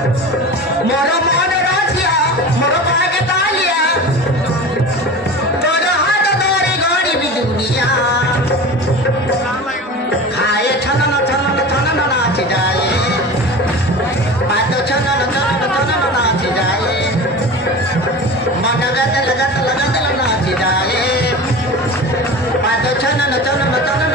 मोर मन रासिया मोर पाग तालिया तोर हाथ धरी गड़ी भी दुनिया खाए छनन छनन छनन नाच जाए पाद छनन छनन छनन नाच जाए मन गदल गदल गदल नाच जाए पाद छनन छनन छनन